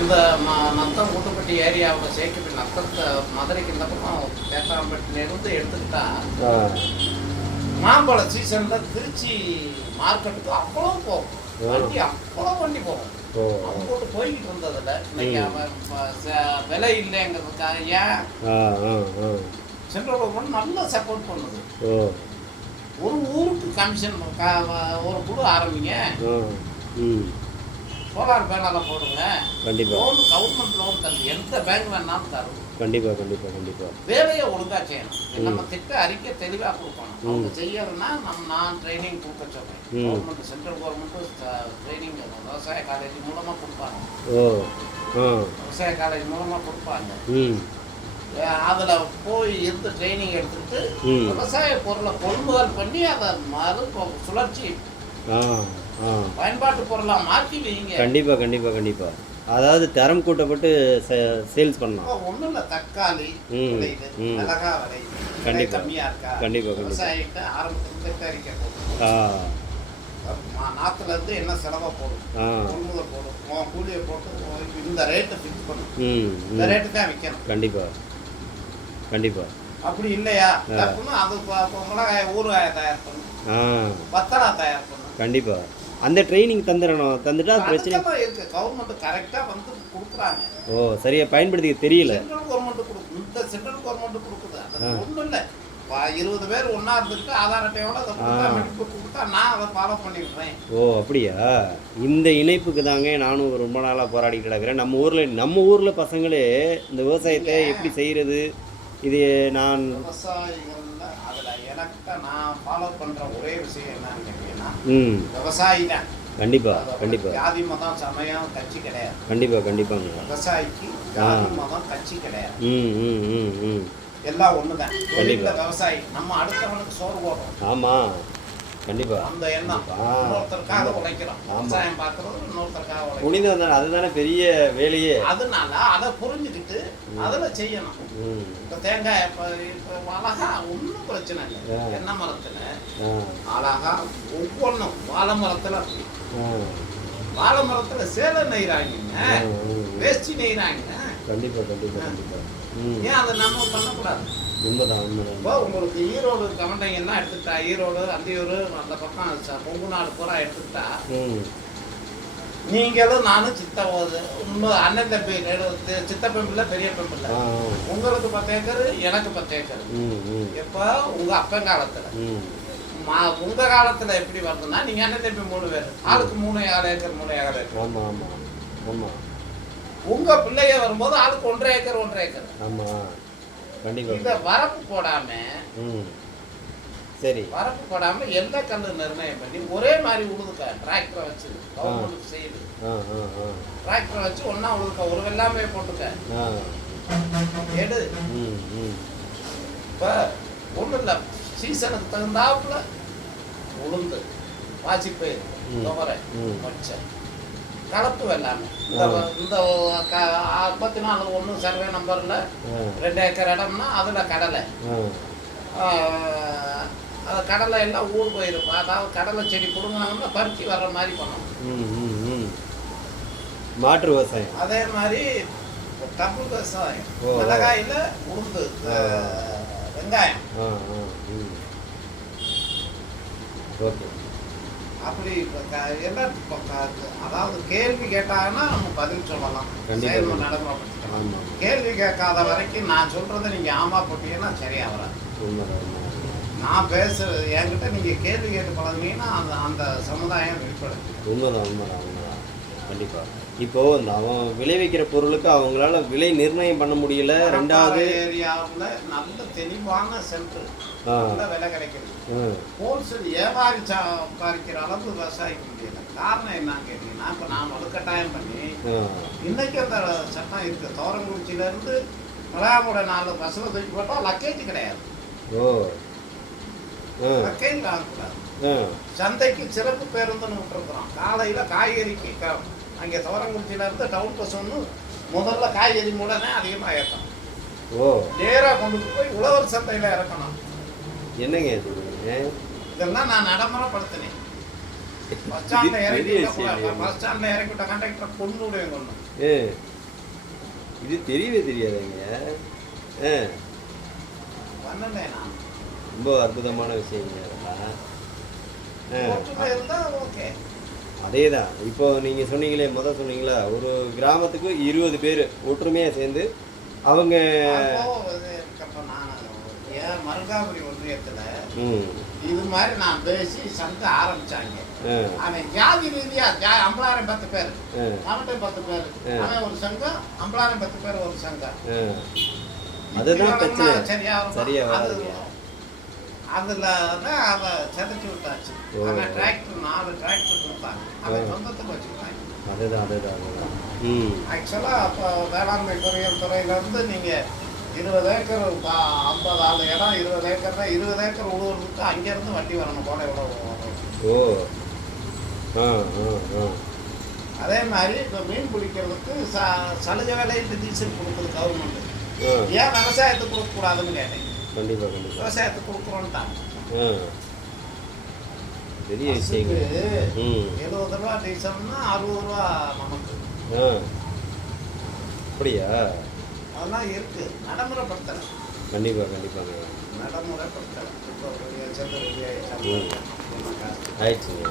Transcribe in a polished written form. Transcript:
இந்த நத்தம் கூட்டுப்பட்டி ஏரியாவில் சேர்க்கப்பட்ட நத்தத்தை மதுரைக்கு இந்த பக்கம் பேட்டாம்பட்டிலேருந்து எடுத்துக்கிட்டா மாம்பழ சீசனில் திருச்சி மார்க்கெட்டுக்கு அவ்வளோ போகும் வண்டி, அவ்வளோ வண்டி போகும். அவன் போட்டு போய்கிட்டு இருந்ததில்ல. இன்னைக்கு அவன் விலை இல்லைங்கிறதுக்காக ஏன் சென்ட்ரல் கவர்மெண்ட் நல்லா சப்போர்ட் பண்ணுது. ஒரு ஊருக்கு கமிஷன் ஒரு குழு ஆரம்பிங்க, சோலார் பேனலை போடுங்க, லோன் கவர்மெண்ட் லோன் தருது, எந்த பேங்க் வேணாலும் தரும். கண்டிப்பா வேலையை ஒழுங்கா செய்யணும். நம்ம திட்ட அறிக்கை தெளிவா கொடுக்கணும். அவங்க செய்யறதுன்னா நான் ட்ரைனிங் கொடுக்க சொல்றேன். கவர்மெண்ட் சென்ட்ரல் கவர்மெண்ட் ட்ரைனிங் விவசாய காலேஜ் மூலமா கொடுப்பாங்க. விவசாய காலேஜ் மூலமா கொடுப்பாங்க. அதுல போய் இருந்து ட்ரைனிங் எடுத்துட்டு விவசாய பொருளை கொள்முதல் பண்ணி அதை மறு சுழற்சி பயன்பாட்டு பொருளா மாற்றி வைங்க. கண்டிப்பா அதாவது தரம் கூட்டப்பட்டு சேல்ஸ் பண்ணலாம். ஒன்றும் இல்லை, தக்காளி மிளகா விலை கம்மியாக இருக்கா, விவசாயிகிட்ட ஆரம்பத்தில் தயாரிக்க போடும், நாற்றுலேருந்து என்ன செலவாக போடும், கொள்முதல் போடும், கூலியை போட்டு இந்த ரேட்டை ஃபிக்ஸ் பண்ணும், இந்த ரேட்டு தான் விற்கணும். கண்டிப்பாக அப்படி இல்லையா தப்புன்னு அது மிளகாயை ஊறுகாயை தயார் பண்ணும், வத்தலா தயார் பண்ணும். கண்டிப்பாக அந்த ட்ரைனிங் தந்துட்டா பிரச்சனை இருக்கு. கவர்மெண்ட் கரெக்டா வந்து கொடுக்குறாங்க. சரியா பயன்படுத்திக்க தெரியல. சென்ட்ரல் கவர்மெண்ட் கொடுக்கும், இந்த சென்ட்ரல் கவர்மெண்ட் கொடுக்குது. அது ஒன்றும் இல்லை, 20 பேர் ஒன்றா இருந்துட்டு ஆதார் அட்டையோட அதை கொடுத்தா நான் அதை ஃபாலோ பண்ணிடுறேன். அப்படியா? இந்த இணைப்புக்கு தாங்க நானும் ரொம்ப நாளாக போராடிட்டு கிடக்கிறேன். நம்ம ஊரில் பசங்களே இந்த விவசாயத்தை எப்படி செய்கிறது, இது நான் விவசாயிகள் அதில் எனக்கு நான் ஃபாலோ பண்ணுற ஒரே விஷயம் என்னன்னு கேட்டீங்கன்னா, விவசாயி தான். கண்டிப்பாக ஜாதி மதம் சமயம் கட்சி கிடையாது. கண்டிப்பாங்க விவசாயிக்கு ஜாதி மதம் கட்சி கிடையாது. எல்லாம் ஒன்று தான். விவசாயி நம்ம அடுத்தவனுக்கு சோறு போடுறோம். ஆமாம், கண்டிப்பாக அந்த எண்ணம். இன்னொருத்தருக்காக உழைக்கிறோம், விவசாயம் பார்க்கறது இன்னொருத்தருக்காக உழைக்கிறோம். புனிதம் அதுதானே பெரிய வேலையே. அதனால அதை புரிஞ்சுக்கிட்டு அதில் செய்யணும். இப்போ தேங்காய் இப்போ அழகா ஒன்றும் பிரச்சனை இல்லை. தென்னை மரத்தில் அழகா ஒவ்வொன்றும் வாழை மரத்தில் சேலை நெய்கிறாங்க, வேஷ்டி நெய்கிறாங்க. கண்டிப்பாக ஏன் அதை நம்ம பண்ணக்கூடாது? உண்மைதான். இப்போ உங்களுக்கு ஈரோடு கவண்டைங்கெல்லாம் எடுத்துக்கிட்டா, ஈரோடு அந்தியூர் அந்த பக்கம் கொங்கு நாடு பூரா எடுத்துக்கிட்டா, நீங்களும் நானும் அண்ணன் தம்பி, சித்த பெம்பில்ல பெரிய பெம்பில்ல, உங்களுக்கு 10 ஏக்கர் எனக்கு 10 ஏக்கர். இப்போ உங்க அப்பன் காலத்துல உங்க காலத்துல எப்படி வருதுன்னா, நீங்க அண்ணன் தம்பி 3 பேர், ஆளுக்கு 3 ஏக்கர். உங்க பிள்ளைய வரும்போது ஆளுக்கு 1.5 ஏக்கர். இத வரப்பு போடாம எல்லா கல்லு நிர்ணயம் பண்ணி ஒரே மாதிரி உழுதுக்க, டிராக்டரை வச்சு கவர்மெண்ட் செய்யுது. டிராக்டரை வச்சு ஒன்னா உழுதுக்க, ஒரு வெள்ளாமே போட்டுக்க எடு. இப்ப ஒண்ணு இல்ல, சீசனுக்கு தகுந்தாப்புல உளுந்து, வாசிப்பயிர், துவரை, மொச்சை, கலப்பு வெள்ளாமை. இந்த 54 சர்வே நம்பர்ல 2 ஏக்கர் இடம்னா அதுல கடலை எல்லாம் ஊர் போயிருக்கும். அதாவது கடலை செடி கொடுங்கனாங்கன்னா பறிச்சு வர்ற மாதிரி பண்ணணும். மாற்று விவசாயம். அதே மாதிரி டபுள் விவசாயம். மிளகாயில உளுந்து, வெங்காயம், அப்படி எல்லாம். அதாவது கேள்வி கேட்டாங்கன்னா நம்ம பதில் சொல்லலாம், நடைமுறைப்படுத்தலாம். கேள்வி கேட்காத வரைக்கும் நான் சொல்றதை நீங்க ஆமா போட்டீங்கன்னா சரியா வராது. நான் பேசுறது என்கிட்ட நீங்க கேள்வி கேட்டு பழகுனீங்கன்னா அந்த சமுதாயம் வெளிப்படும். உண்மைதான். கண்டிப்பா. இப்போ இந்த அவன் விளைவிக்கிற பொருளுக்கு அவங்களால விலை நிர்ணயம் பண்ண முடியல. ரெண்டாவது ஏரியாவுல நல்ல தெளிவான சென்டர், நல்ல விலை கிடைக்கிறது. ஹோல்சேல் வியாபாரி சம்பாதிக்கிற அளவுக்கு விவசாயிக்க முடியல. காரணம் என்னன்னு கேட்டீங்கன்னா, இப்போ நான் வலுக்கட்டாயம் பண்ணி இன்னைக்கு அந்த சட்டம் இருக்கு. தோரங்குறிச்சியில இருந்து மிளகாமோட 4 பஸ்ஸில் தூக்கி போட்டால் லக்கேஜ் கிடையாது. லக்கேஜ் வாங்கக்கூடாது. சந்தைக்கு சிறப்பு பேருந்துன்னு விட்டுருக்குறோம். காலையில் காய்கறிக்கு அங்கே தோரங்குறிச்சியில இருந்து டவுன் பஸ் ஒன்று முதல்ல காய்கறி மூடனே அதிகமாக ஏற்றணும். நேராக கொண்டு போய் உழவர் சந்தையில் இறக்கணும். என்னங்க இதெல்லாம் நான் நடைமுறைப்படுத்தினேன். பஸ் ஸ்டாண்டில் இறக்கிவிட்ட கண்டக்டரை கொண்டு விடுவேன். இது தெரியவே தெரியாதுங்க. பண்ணலை நான். ரொம்ப அற்புதமான விஷயங்க அதெல்லாம். ஒற்றுமை இருந்தால் ஓகே. அதே தான் இப்போ நீங்கள் சொன்னீங்களே, சொன்னீங்களா ஒரு கிராமத்துக்கு 20 பேர் ஒற்றுமையாக சேர்ந்து அவங்க நான் ஏன் மருங்காபுரி ஒன்றியத்தில் இது மாதிரி நான் பேசி சங்கம் ஆரம்பிச்சாங்க. அவன் ஜாதி ரீதியா 50,000 10 பேர், அவன்கிட்ட 10 பேர், அவன் ஒரு சங்கம், 50,000 10 பேர் ஒரு சங்கம். அதுதான் பிரச்சனை. சரியா வராதுங்க. அதில் தான் அவன் செதைச்சு விட்டாச்சு. அவன் டிராக்டர் 4 டிராக்டர் கொடுத்தாங்க, அவன் சொந்தத்துக்கு வச்சுக்கிட்டாங்க. அதுதான் ஆக்சுவலாக அப்போ வேளாண்மை பொறியியல் துறையிலேருந்து நீங்கள் 20 ஏக்கர் 50 இடம் 20 ஏக்கர் தான், 20 ஏக்கர் உழுவுறதுக்கு அங்கேருந்து வண்டி வரணும் போல எவ்வளோ வரும். அதே மாதிரி இப்போ மீன் பிடிக்கிறதுக்கு சலுகை விலையிட்டு டீசல் கொடுக்குது கவர்மெண்ட். ஏன் விவசாயத்துக்கு கொடுக்கக்கூடாதுன்னு கேட்டேன். கண்டிப்பாக விவசாயத்துக்கு கொடுக்குறோன்ட்டாங்க. பெரிய விஷயம். 70 ரூபா டீசல்னா 60 ரூபா நமக்கு. அப்படியா? அதெல்லாம் இருக்கு, நடைமுறைப்படுத்தலை. கண்டிப்பாக நடைமுறைப்படுத்தலை. இப்போ ஆயிடுச்சுங்க.